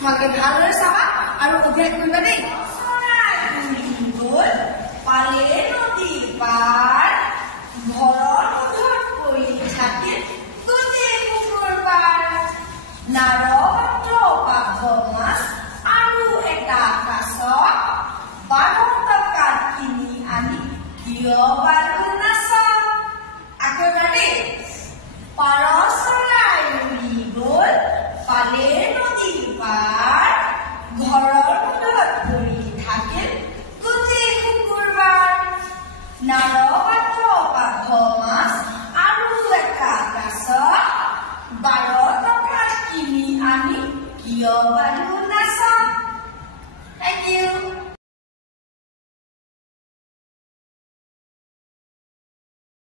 তোমালোকে ভালদৰে চাবা আৰু অধ্যয়ন কৰিবা দেই চৰাই উৰি গ'ল পালে নদী পাৰ ঘৰৰ মুধত পৰি থাকিল গোটেই শুকুৰবাৰ নাৰপাত্ৰ পাভ মাছ আৰু এটা কাছ 12 টকাত কিনি আনি কিয় বাৰু নাচ একেবাৰে পাৰ চৰাই উৰি গ'ল পালে নদী পাৰ ঘৰৰ মুধত পৰি থাকিল গোটেই শুকুৰবাৰ নাৰপাত্ৰ পাভ মাছ আৰু এটা কাছ 12 টকাত কিনি আনি কিয় বাৰু